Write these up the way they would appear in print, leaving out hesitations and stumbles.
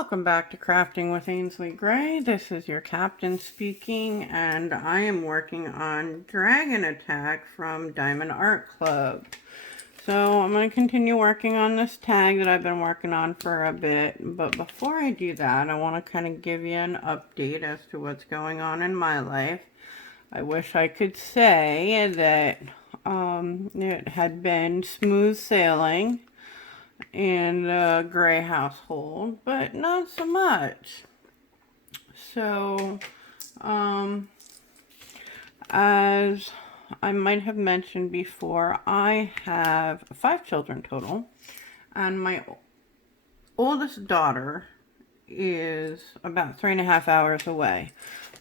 Welcome back to Crafting with Ainsley Gray. This is your captain speaking, and I am working on Dragon Attack from Diamond Art Club. So I'm going to continue working on this tag that I've been working on for a bit, but before I do that, I want to kind of give you an update as to what's going on in my life. I wish I could say that it had been smooth sailing in the Gray household, but not so much. So, as I might have mentioned before, I have 5 children total, and my oldest daughter is about 3.5 hours away.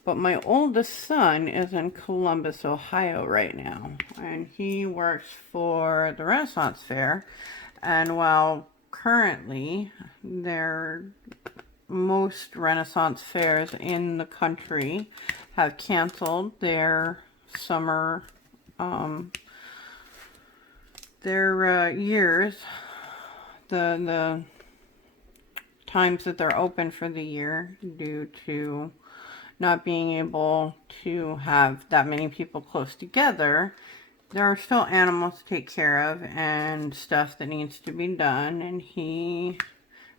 But my oldest son is in Columbus, Ohio right now, and he works for the Renaissance Fair. And while currently most Renaissance fairs in the country have canceled their summer, years, the times that they're open for the year due to not being able to have that many people close together, there are still animals to take care of and stuff that needs to be done, and he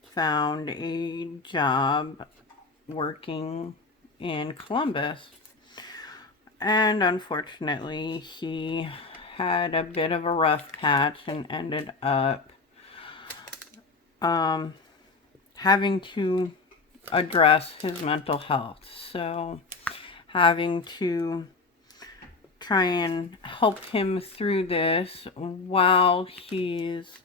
found a job working in Columbus. And unfortunately, he had a bit of a rough patch and ended up having to address his mental health. So having to try and help him through this while he's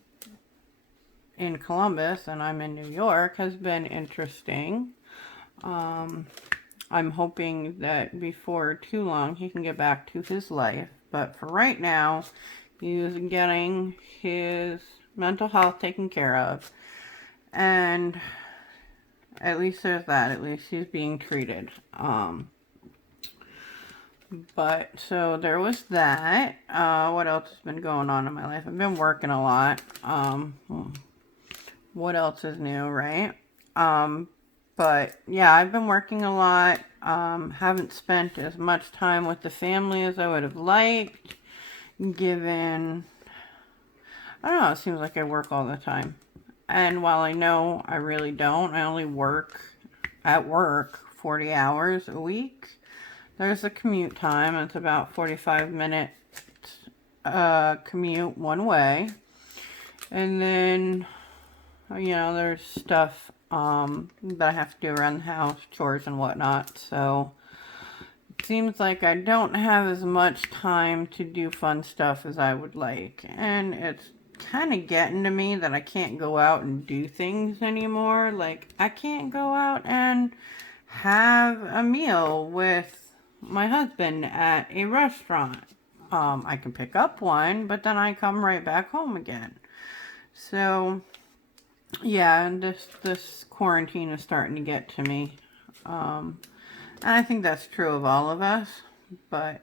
in Columbus and I'm in New York has been interesting. I'm hoping that before too long he can get back to his life, but for right now he's getting his mental health taken care of, and at least there's that. At least he's being treated. But so there was that. What else has been going on in my life? I've been working a lot. What else is new, right? But yeah, I've been working a lot. Haven't spent as much time with the family as I would have liked, given, I don't know, it seems like I work all the time. And while I know I really don't, I only work at work 40 hours a week. There's a commute time. It's about 45-minute commute one way. And then, there's stuff that I have to do around the house, chores and whatnot. So it seems like I don't have as much time to do fun stuff as I would like. And it's kind of getting to me that I can't go out and do things anymore. Like, I can't go out and have a meal with my husband at a restaurant. I can pick up one, but then I come right back home again. So yeah, and this quarantine is starting to get to me. And I think that's true of all of us. But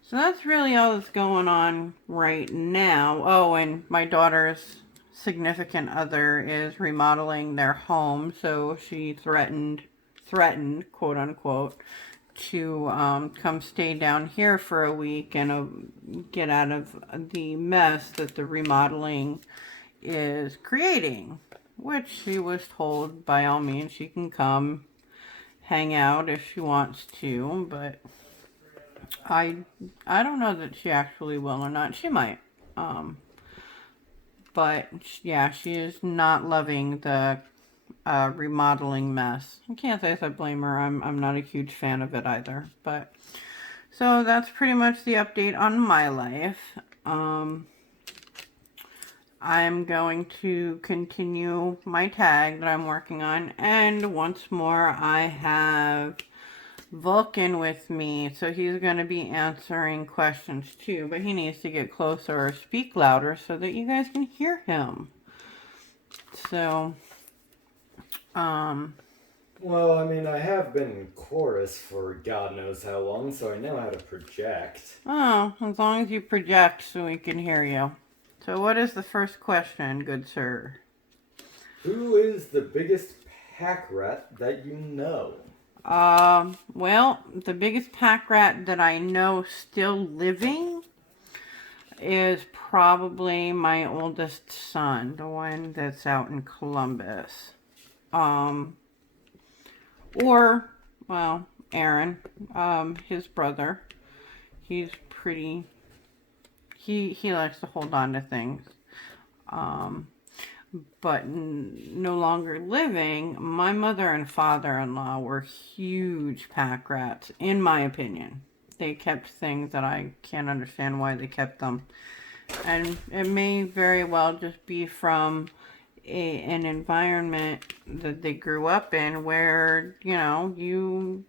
so that's really all that's going on right now. Oh, and my daughter's significant other is remodeling their home, so she threatened, quote unquote, to come stay down here for a week and get out of the mess that the remodeling is creating, which she was told by all means she can come hang out if she wants to, but I don't know that she actually will or not. She might. But yeah, she is not loving the remodeling mess. I can't say I blame her. I'm not a huge fan of it either. But so that's pretty much the update on my life. I'm going to continue my tag that I'm working on, and once more I have Vulcan with me, so he's going to be answering questions too, but he needs to get closer or speak louder so that you guys can hear him. So well, I mean, I have been in chorus for God knows how long, so I know how to project. Oh, as long as you project so we can hear you. So what is the first question, good sir? Who is the biggest pack rat that you know? Well, the biggest pack rat that I know still living is probably my oldest son, the one that's out in Columbus. Um, or, well, Aaron, his brother. He's pretty, he likes to hold on to things. Um, but no longer living, my mother and father-in-law were huge pack rats, in my opinion. They kept things that I can't understand why they kept them. And it may very well just be from an environment that they grew up in where, you know, you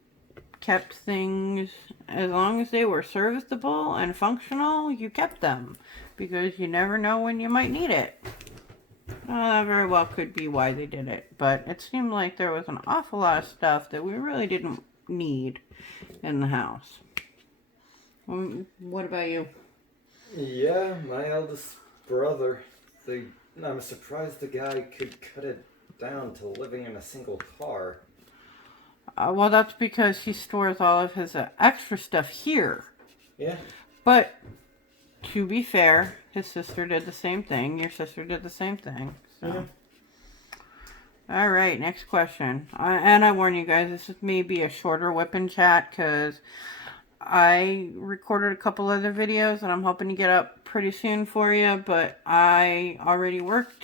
kept things as long as they were serviceable and functional, you kept them because you never know when you might need it. That very well could be why they did it, but it seemed like there was an awful lot of stuff that we really didn't need in the house. What about you? Yeah, my eldest brother. I'm surprised the guy could cut it down to living in a single car. Well, that's because he stores all of his extra stuff here. Yeah. But to be fair, his sister did the same thing. Your sister did the same thing. So. Yeah. All right, next question. And I warn you guys, this may be a shorter WIP and chat because I recorded a couple other videos and I'm hoping to get up pretty soon for you, but I already worked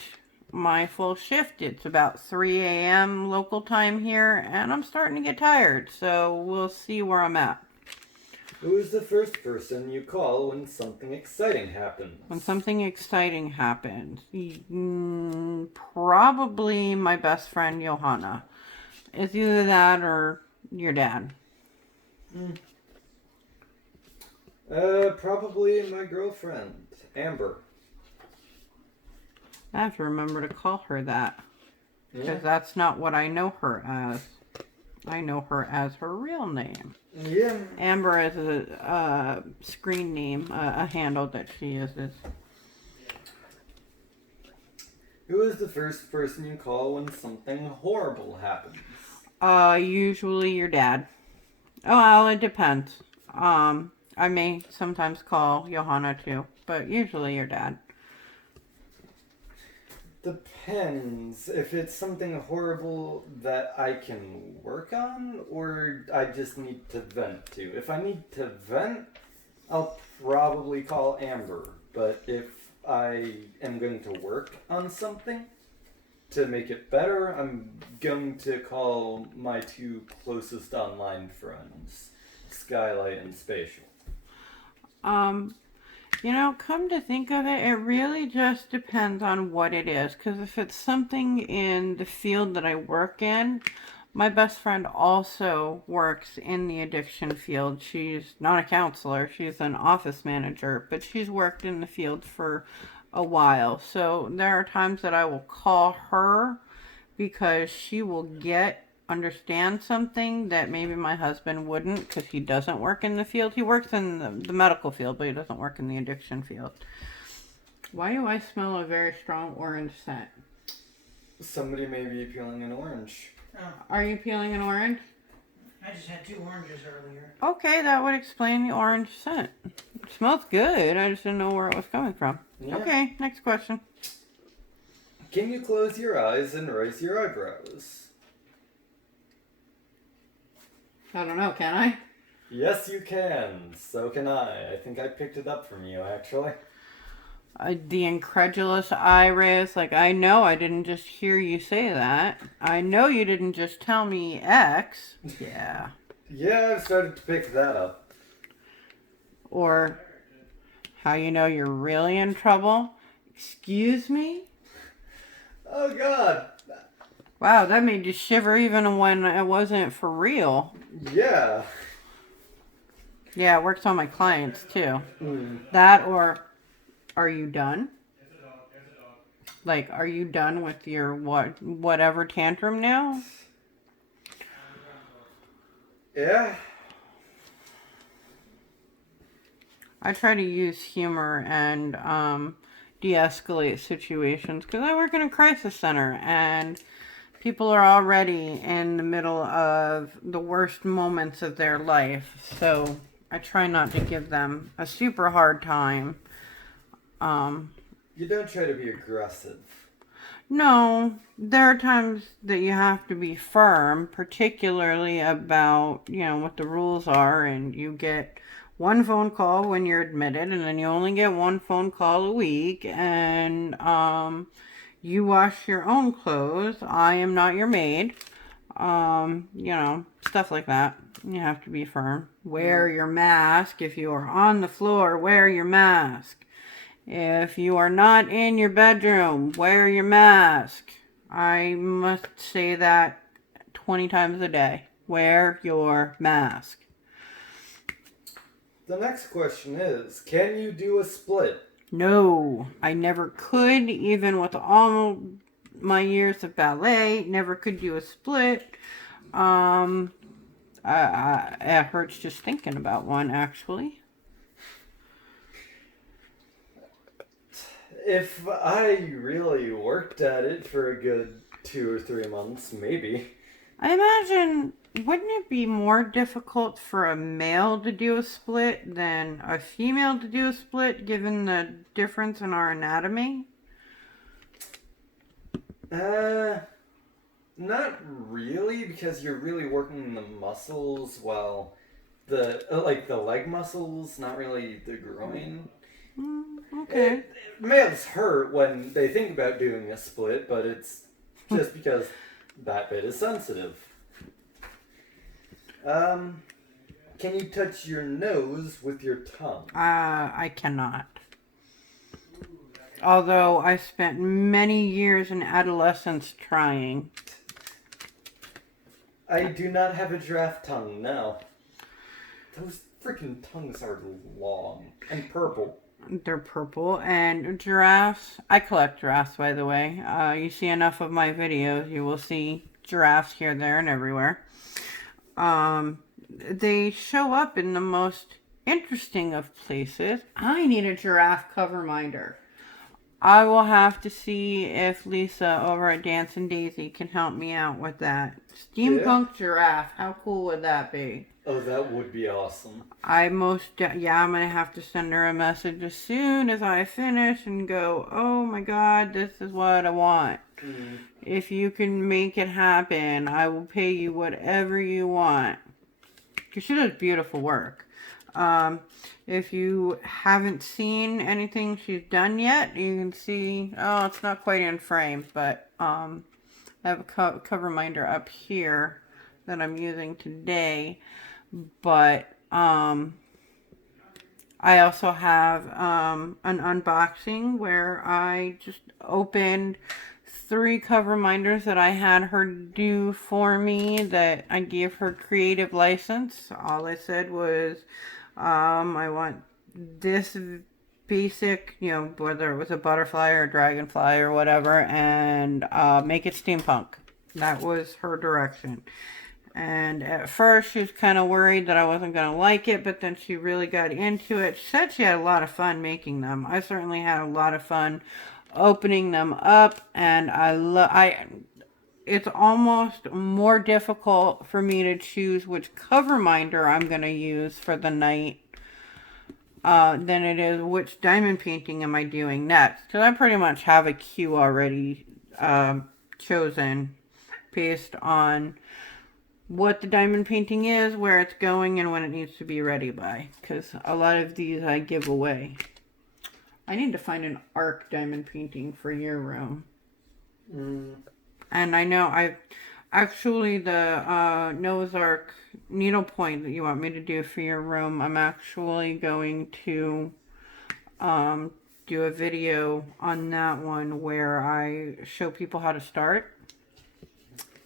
my full shift. It's about 3 a.m. local time here and I'm starting to get tired, so we'll see where I'm at. Who is the first person you call when something exciting happens? When something exciting happens, probably my best friend Johanna. It's either that or your dad. Probably my girlfriend, Amber. I have to remember to call her that. Because Yeah. that's not what I know her as. I know her as her real name. Yeah. Amber is a screen name, a handle that she uses. Who is the first person you call when something horrible happens? Usually your dad. Oh, well, it depends. I may sometimes call Johanna too, but usually your dad. Depends if it's something horrible that I can work on or I just need to vent to. If I need to vent, I'll probably call Amber. But if I am going to work on something to make it better, I'm going to call my two closest online friends, Skylight and Spatial. You know, come to think of it, it really just depends on what it is. Because if it's something in the field that I work in, my best friend also works in the addiction field. She's not a counselor, she's an office manager, but she's worked in the field for a while. So there are times that I will call her because she will understand something that maybe my husband wouldn't because he doesn't work in the field. He works in the medical field, but he doesn't work in the addiction field. Why do I smell a very strong orange scent? Somebody may be peeling an orange. Oh, Are you peeling an orange? I just had 2 oranges earlier. Okay, that would explain the orange scent. It smells good. I just didn't know where it was coming from. Yeah. Okay, next question. Can you close your eyes and raise your eyebrows? I don't know, can I? Yes, you can. So can I. I think I picked it up from you, actually. The incredulous eye raise, like, I know I didn't just hear you say that. I know you didn't just tell me X. Yeah. Yeah, I've started to pick that up. Or how you know you're really in trouble. Excuse me? Oh, God. Wow, that made you shiver even when it wasn't for real. Yeah. Yeah, it works on my clients too. Mm. That or, are you done? Like, are you done with your whatever tantrum now? Yeah. I try to use humor and de-escalate situations because I work in a crisis center and people are already in the middle of the worst moments of their life, so I try not to give them a super hard time. You don't try to be aggressive. No, there are times that you have to be firm, particularly about, what the rules are, and you get one phone call when you're admitted, and then you only get one phone call a week, and you wash your own clothes. I am not your maid. Stuff like that. You have to be firm. Wear your mask. If you are on the floor, wear your mask. If you are not in your bedroom, wear your mask. I must say that 20 times a day. Wear your mask. The next question is, can you do a split? No, I never could, even with all my years of ballet, never could do a split. It hurts just thinking about one, actually. If I really worked at it for a good 2 or 3 months, maybe. I imagine, wouldn't it be more difficult for a male to do a split than a female to do a split, given the difference in our anatomy? Not really, because you're really working the muscles while the leg muscles, not really the groin. Okay. Males hurt when they think about doing a split, but it's just because that bit is sensitive. Can you touch your nose with your tongue? I cannot. Although I spent many years in adolescence trying. I do not have a giraffe tongue, no. Those freaking tongues are long and purple. They're purple. And giraffes, I collect giraffes, by the way. You see enough of my videos, you will see giraffes here, there, and everywhere. They show up in the most interesting of places. I need a giraffe cover minder. I will have to see if Lisa over at Dancing Daisy can help me out with that. Steampunk giraffe. How cool would that be? Oh, that would be awesome. I'm gonna have to send her a message as soon as I finish and go, oh my god, this is what I want. If you can make it happen, I will pay you whatever you want. Because she does beautiful work. If you haven't seen anything she's done yet, you can see, oh, it's not quite in frame, but I have a cover minder up here that I'm using today. But I also have an unboxing where I just opened 3 cover minders that I had her do for me, that I gave her creative license. All I said was, I want this basic, whether it was a butterfly or a dragonfly or whatever, and make it steampunk. That was her direction. And at first she was kind of worried that I wasn't going to like it, but then she really got into it. She said she had a lot of fun making them. I certainly had a lot of fun opening them up, and it's almost more difficult for me to choose which cover minder I'm going to use for the night than it is which diamond painting am I doing next. Because I pretty much have a cue already chosen based on what the diamond painting is, where it's going, and when it needs to be ready by. Because a lot of these I give away. I need to find an arc diamond painting for your room. And I know actually the Noah's Ark needlepoint that you want me to do for your room, I'm actually going to do a video on that one where I show people how to start.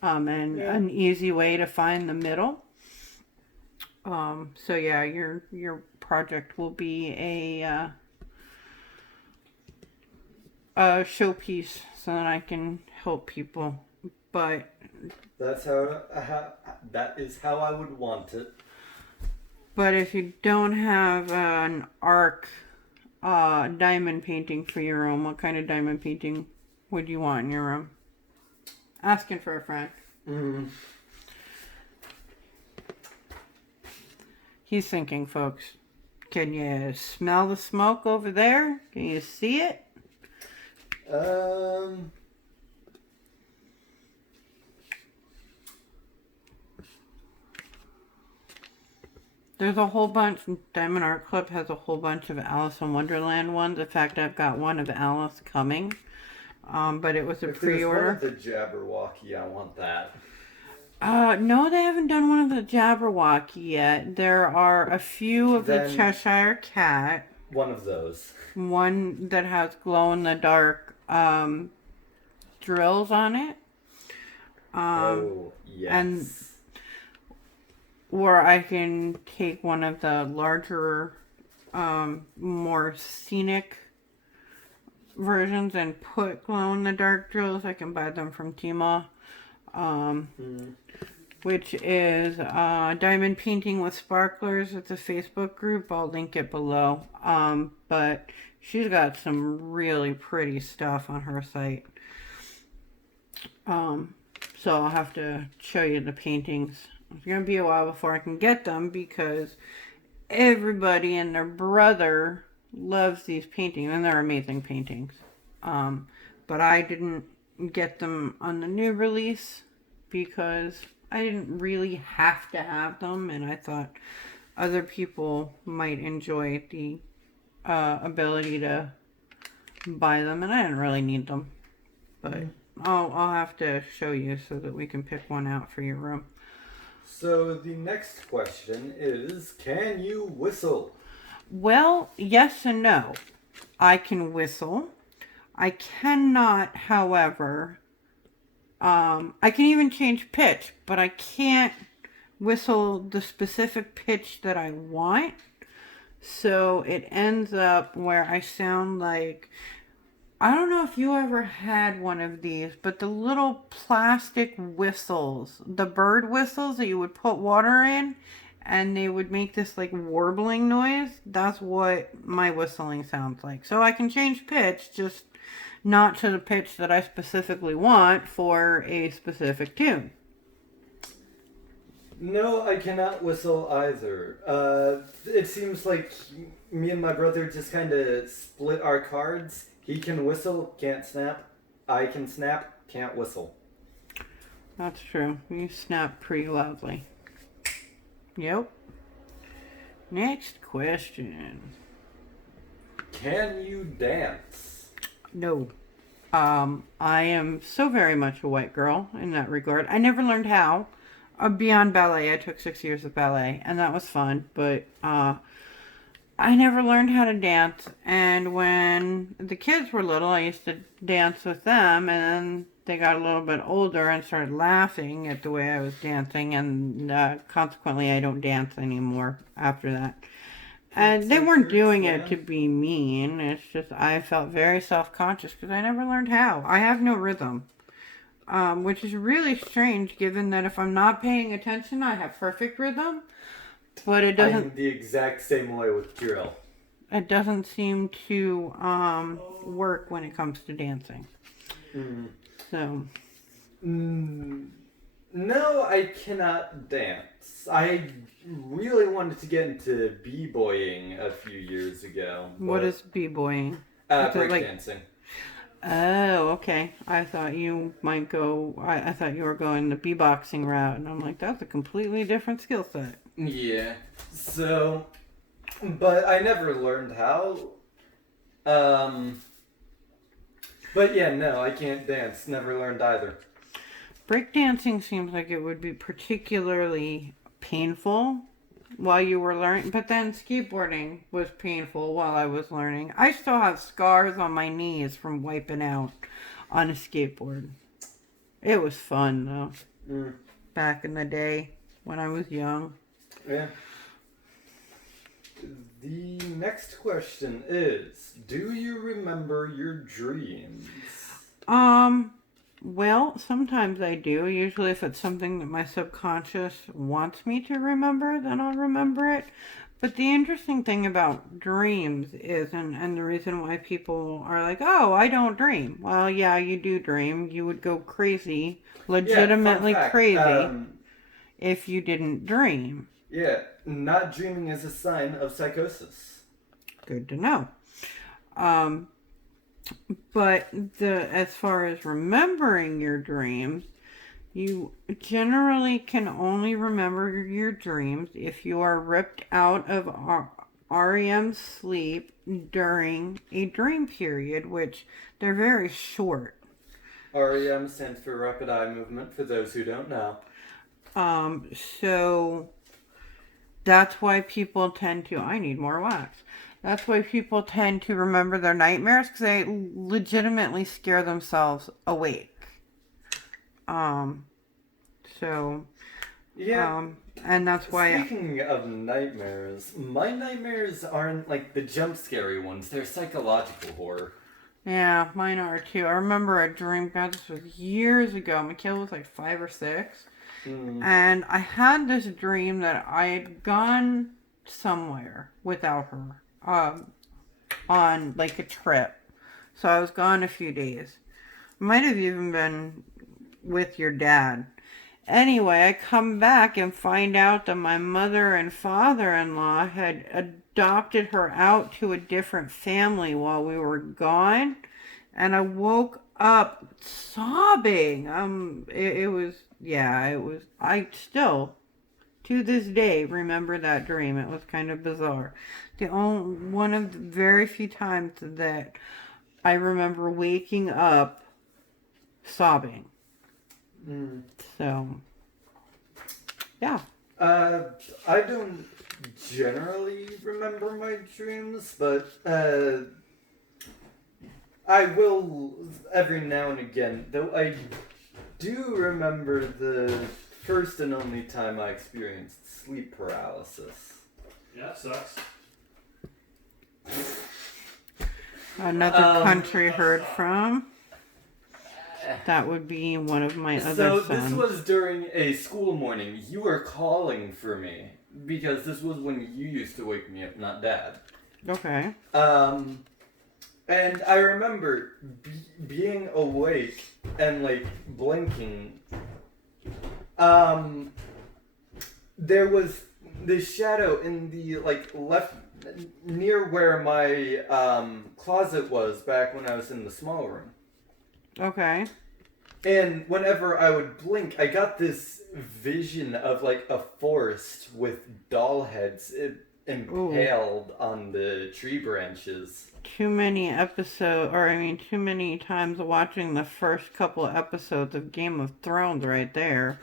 And an easy way to find the middle. So yeah, your project will be a showpiece so that I can help people. But that is how I would want it. But if you don't have an arc diamond painting for your room, what kind of diamond painting would you want in your room? Asking for a friend. Mm. He's thinking, folks. Can you smell the smoke over there? Can you see it? There's a whole bunch. Diamond Art Club has a whole bunch of Alice in Wonderland ones. In fact, I've got one of Alice coming. But it was a If there's one pre-order. of the Jabberwocky, I want that. No, they haven't done one of the Jabberwocky yet. There are a few of the Then- Cheshire Cat. One of those. One that has glow-in-the-dark drills on it. Oh, yes. and- Or I can take one of the larger, more scenic versions and put glow-in-the-dark drills. I can buy them from Tmall. Which is Diamond Painting with Sparklers. It's a Facebook group. I'll link it below. But she's got some really pretty stuff on her site. So I'll have to show you the paintings. It's going to be a while before I can get them because everybody and their brother loves these paintings, and they're amazing paintings. But I didn't get them on the new release because I didn't really have to have them, and I thought other people might enjoy the ability to buy them, and I didn't really need them. But I'll have to show you so that we can pick one out for your room. So the next question is, can you whistle? Well, yes and no. I can whistle. I cannot, however, I can even change pitch, but I can't whistle the specific pitch that I want. So it ends up where I sound like, I don't know if you ever had one of these, but the little plastic whistles, the bird whistles that you would put water in, and they would make this like warbling noise. That's what my whistling sounds like. So I can change pitch, just not to the pitch that I specifically want for a specific tune. No, I cannot whistle either. It seems like me and my brother just kind of split our cards. He can whistle, can't snap. I can snap, can't whistle. That's true. You snap pretty loudly. Yep. Next question. Can you dance? No. I am so very much a white girl in that regard. I never learned how. Beyond ballet, I took 6 years of ballet, and that was fun, but I never learned how to dance. And when the kids were little, I used to dance with them, and then they got a little bit older and started laughing at the way I was dancing, and consequently, I don't dance anymore after that. And they weren't doing it to be mean. It's just I felt very self-conscious because I never learned how. I have no rhythm. Which is really strange given that if I'm not paying attention, I have perfect rhythm. But it doesn't... I'm the exact same way with drill. It doesn't seem to work when it comes to dancing. So... No, I cannot dance. I really wanted to get into b-boying a few years ago. What is b-boying? Breakdancing. Oh, okay. I thought you might go... I thought you were going the b-boxing route. And I'm like, that's a completely different skill set. Yeah. So... But I never learned how. But yeah, no, I can't dance. Never learned either. Breakdancing seems like it would be particularly painful while you were learning, but then skateboarding was painful while I was learning. I still have scars on my knees from wiping out on a skateboard. It was fun though. Back in the day when I was young. Yeah. The next question is, do you remember your dreams? Well, sometimes I do. Usually if it's something that my subconscious wants me to remember, then I'll remember it. But the interesting thing about dreams is, and the reason why people are like, oh, I don't dream. Well, yeah, you do dream. You would go crazy, Yeah, fun legitimately fact. crazy, if you didn't dream. Yeah, not dreaming is a sign of psychosis. Good to know. Um, but as far as remembering your dreams, you generally can only remember your dreams if you are ripped out of REM sleep during a dream period, which they're very short. REM stands for rapid eye movement, for those who don't know. So that's why people tend to, I need more wax. That's why people tend to remember their nightmares, because they legitimately scare themselves awake. So, Yeah. and that's why. Speaking of nightmares, my nightmares aren't like the jump scary ones, they're psychological horror. Yeah, mine are too. I remember a dream, God, this was years ago. Michaela was like 5 or 6. And I had this dream that I had gone somewhere without her, on like a trip. So I was gone a few days. Might have even been with your dad. Anyway, I come back and find out that my mother and father-in-law had adopted her out to a different family while we were gone. And I woke up sobbing. It was, I still, to this day, remember that dream. It was kind of bizarre. One of the very few times that I remember waking up sobbing. So, yeah. I don't generally remember my dreams, but I will every now and again, though I do remember the first and only time I experienced sleep paralysis. Yeah, it sucks. Another country heard from. That would be one of my other sons. So this was during a school morning. You were calling for me because this was when you used to wake me up, not Dad. Okay. And I remember being awake and like blinking. There was this shadow in the like left near where my closet was back when I was in the small room. Okay. And whenever I would blink, I got this vision of like a forest with doll heads impaled on the tree branches. Too many times watching the first couple of episodes of Game of Thrones right there.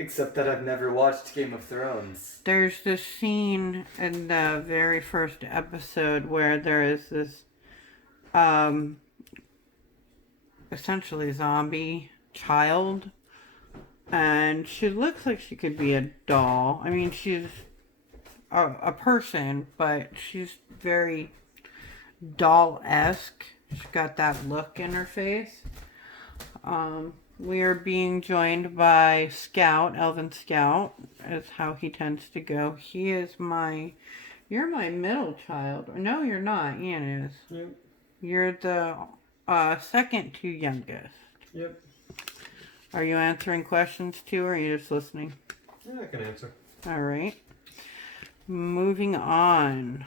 Except that I've never watched Game of Thrones. There's this scene in the very first episode where there is this essentially zombie child, and she looks like she could be a doll. I mean, she's a person, but she's very doll-esque. She's got that look in her face. We are being joined by Scout, Elvin Scout, is how he tends to go. You're my middle child. No, you're not. Ian is. Yep. You're the second to youngest. Yep. Are you answering questions too, or are you just listening? Yeah, I can answer. All right. Moving on.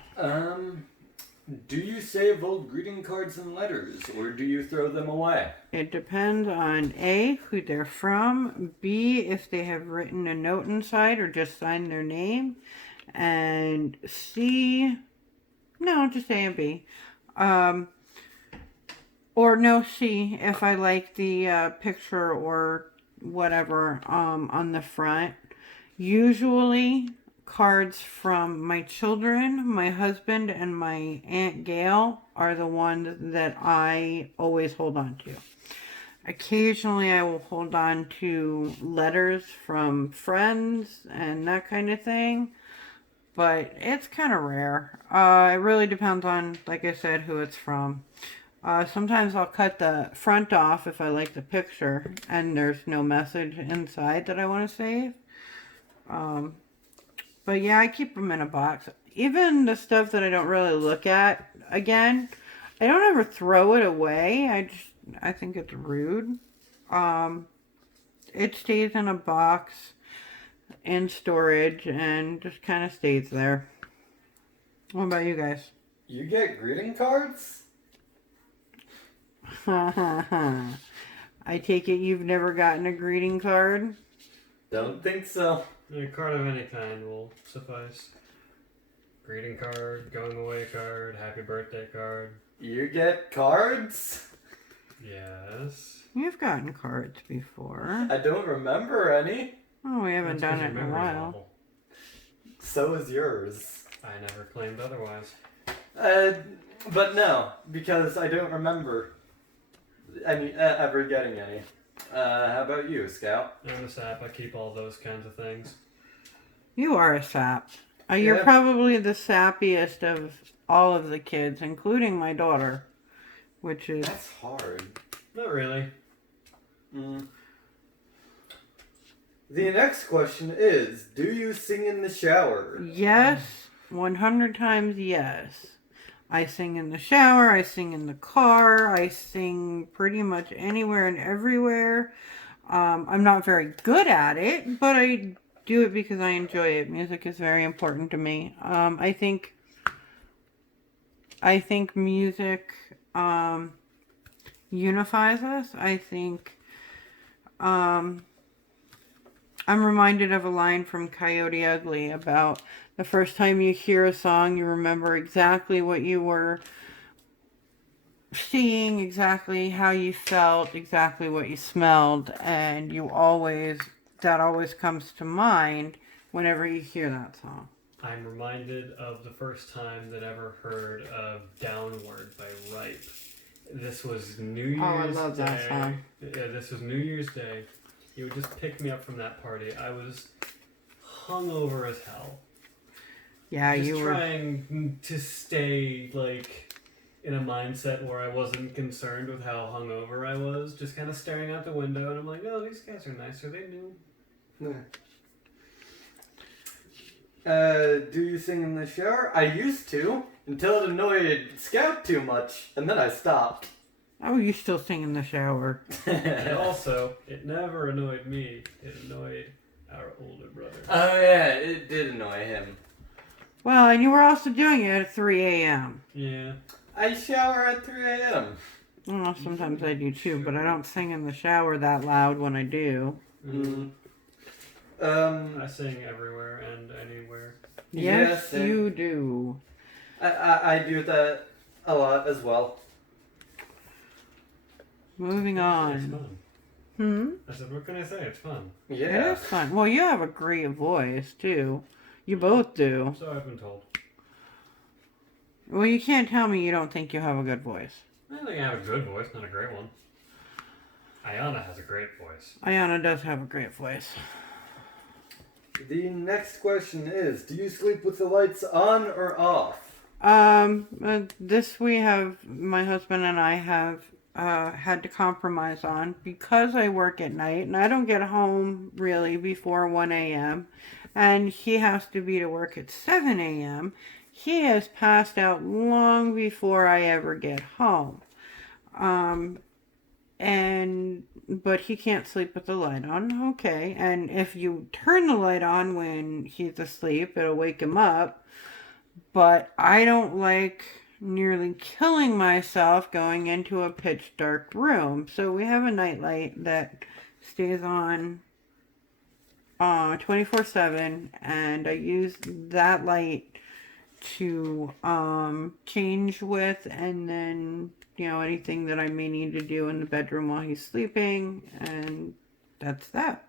Do you save old greeting cards and letters, or do you throw them away? It depends on A, who they're from, B, if they have written a note inside or just signed their name, and C, no, just A and B. Or no, C, if I like the picture or whatever on the front. Usually cards from my children, my husband, and my Aunt Gail are the ones that I always hold on to. Occasionally I will hold on to letters from friends and that kind of thing, but it's kind of rare. It really depends on, like I said, who it's from. Sometimes I'll cut the front off if I like the picture and there's no message inside that I want to save. But yeah, I keep them in a box. even the stuff that I don't really look at again, I don't ever throw it away. I think it's rude. It stays in a box in storage and just kind of stays there. What about you guys? You get greeting cards? I take it you've never gotten a greeting card? Don't think so. A card of any kind will suffice. Greeting card, going away card, happy birthday card. You get cards? Yes. You've gotten cards before. I don't remember any. Oh, we haven't That's done 'cause it in your a memory's while. awful. So is yours. I never claimed otherwise. But no, because I don't remember any ever getting any. How about you, Scout? I'm a sap. I keep all those kinds of things. You are a sap. You're Yeah. probably the sappiest of all of the kids, including my daughter, which is... That's hard. Not really. The next question is, do you sing in the shower? Yes, 100 times yes. I sing in the shower, I sing in the car, I sing pretty much anywhere and everywhere. I'm not very good at it, but I do it because I enjoy it. Music is very important to me. I think music unifies us. I think I'm reminded of a line from Coyote Ugly about the first time you hear a song, you remember exactly what you were seeing, exactly how you felt, exactly what you smelled, and that always comes to mind whenever you hear that song. I'm reminded of the first time that I ever heard of Downward by WIP. This was New Year's I love Day. that song. Yeah, this was New Year's Day. He would just pick me up from that party. I was hungover as hell. Yeah, Just you were. trying to stay like in a mindset where I wasn't concerned with how hungover I was. Just kind of staring out the window, and I'm like, "Oh, these guys are nice. Are they new?" Do you sing in the shower? I used to, until it annoyed Scout too much, and then I stopped. Oh, you still sing in the shower. And also, it never annoyed me. It annoyed our older brother. Oh yeah, it did annoy him. Well, and you were also doing it at 3 a.m. Yeah. I shower at 3 a.m. Well, sometimes I do too, but I don't sing in the shower that loud when I do. I sing everywhere and anywhere. Yes, and you do. I do that a lot as well. Moving It's on. fun. I said, what can I say? It's fun. It Yeah. is fun. Well, you have a great voice too. You both do. So I've been told. Well, you can't tell me you don't think you have a good voice. I think I have a good voice, not a great one. Ayana has a great voice. Ayana does have a great voice. The next question is, do you sleep with the lights on or off? This my husband and I have had to compromise on because I work at night and I don't get home really before 1 a.m. and he has to be to work at 7 a.m. He has passed out long before I ever get home. But he can't sleep with the light on. Okay. And if you turn the light on when he's asleep, it'll wake him up. But I don't like nearly killing myself going into a pitch dark room. So we have a nightlight that stays on 24/7, and I use that light to change with, and then anything that I may need to do in the bedroom while he's sleeping, and that's that.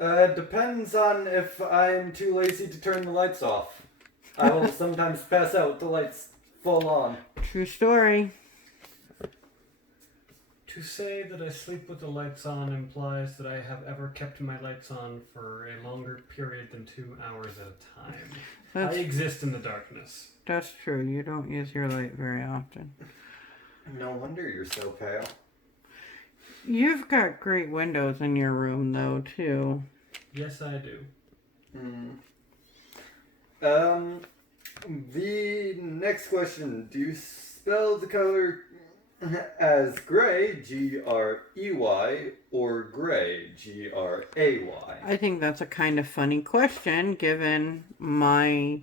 Depends on if I'm too lazy to turn the lights off. I will sometimes pass out with the lights full on. True story. To say that I sleep with the lights on implies that I have ever kept my lights on for a longer period than 2 hours at a time. That's, I exist in the darkness. that's true. You don't use your light very often. No wonder you're so pale. You've got great windows in your room, though, too. Yes, I do. The next question: do you spell the color as gray, Grey, or gray, Gray? I think that's a kind of funny question given my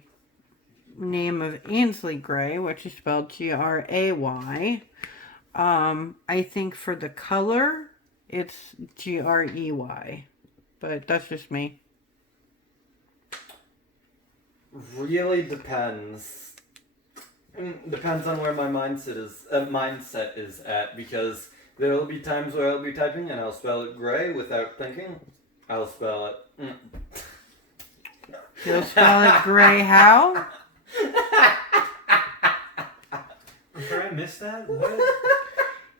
name of Ainsley Gray, which is spelled Gray. I think for the color, it's Grey. But that's just me. Really depends. Depends on where my mindset is at, because there'll be times where I'll be typing and I'll spell it gray without thinking. I'll spell it. You'll spell it gray how? I'm sorry, I missed that. What?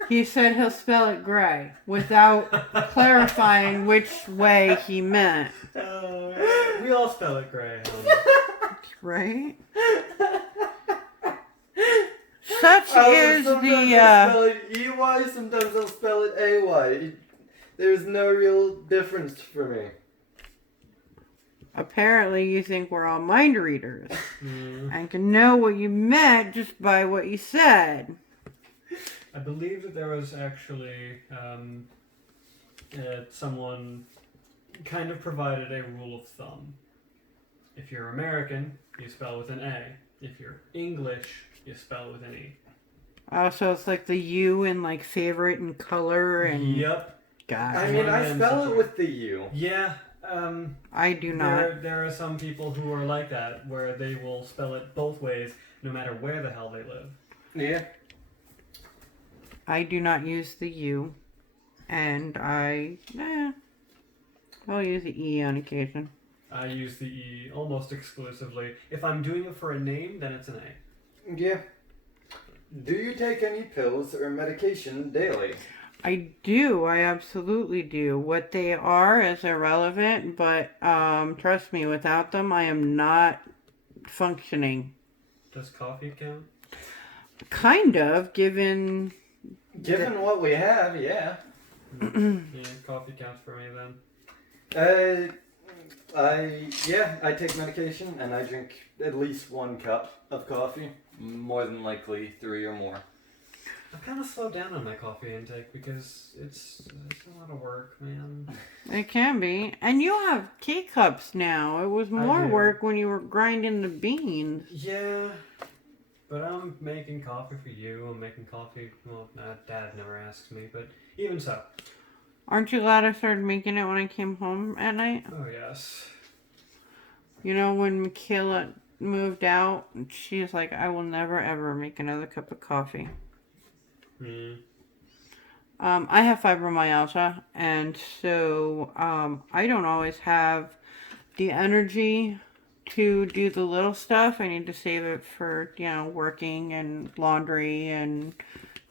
He said he'll spell it gray without clarifying which way he meant. We all spell it gray. Right? Such is Sometimes the I'll spell it EY, sometimes I'll spell it AY. There's no real difference for me. apparently you think we're all mind readers and can know what you meant just by what you said. I believe that there was actually someone kind of provided a rule of thumb. If you're American, you spell with an A. If you're English, you spell with an E. Oh, so it's like the U in like favorite and color and... Yep. Gosh. I mean, I spell it with the U. Yeah. I do not. There are some people who are like that, where they will spell it both ways, no matter where the hell they live. Yeah. I do not use the U. And I'll use the E on occasion. I use the E almost exclusively. If I'm doing it for a name, then it's an A. Yeah. Do you take any pills or medication daily? I do. I absolutely do. What they are is irrelevant, but trust me, without them, I am not functioning. Does coffee count? Kind of, given... Given what we have, yeah. Yeah, coffee counts for me then. I take medication and I drink at least 1 cup of coffee. More than likely 3 or more. I've kind of slowed down on my coffee intake because it's a lot of work, man. It can be. And you have K-cups now. It was more do. work when you were grinding the beans. Yeah, but I'm making coffee for you. I'm making coffee. Well, Dad never asks me, but even so. Aren't you glad I started making it when I came home at night? Oh yes. You know, when Michaela moved out, she's like, I will never ever make another cup of coffee. I have fibromyalgia, and so I don't always have the energy to do the little stuff. I need to save it for, working and laundry and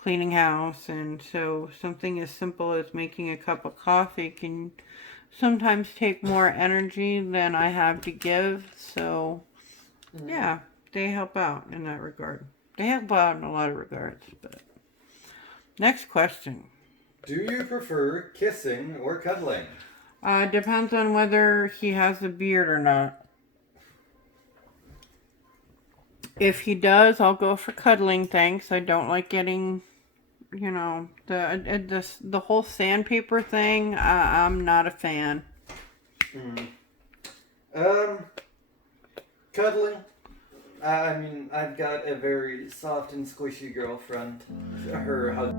cleaning house, and so something as simple as making a cup of coffee can sometimes take more energy than I have to give. So yeah, they help out in that regard. They help out in a lot of regards. But next question. Do you prefer kissing or cuddling? Depends on whether he has a beard or not. If he does, I'll go for cuddling, thanks. I don't like getting, the whole sandpaper thing. I'm not a fan. Cuddling. I mean, I've got a very soft and squishy girlfriend. Her hug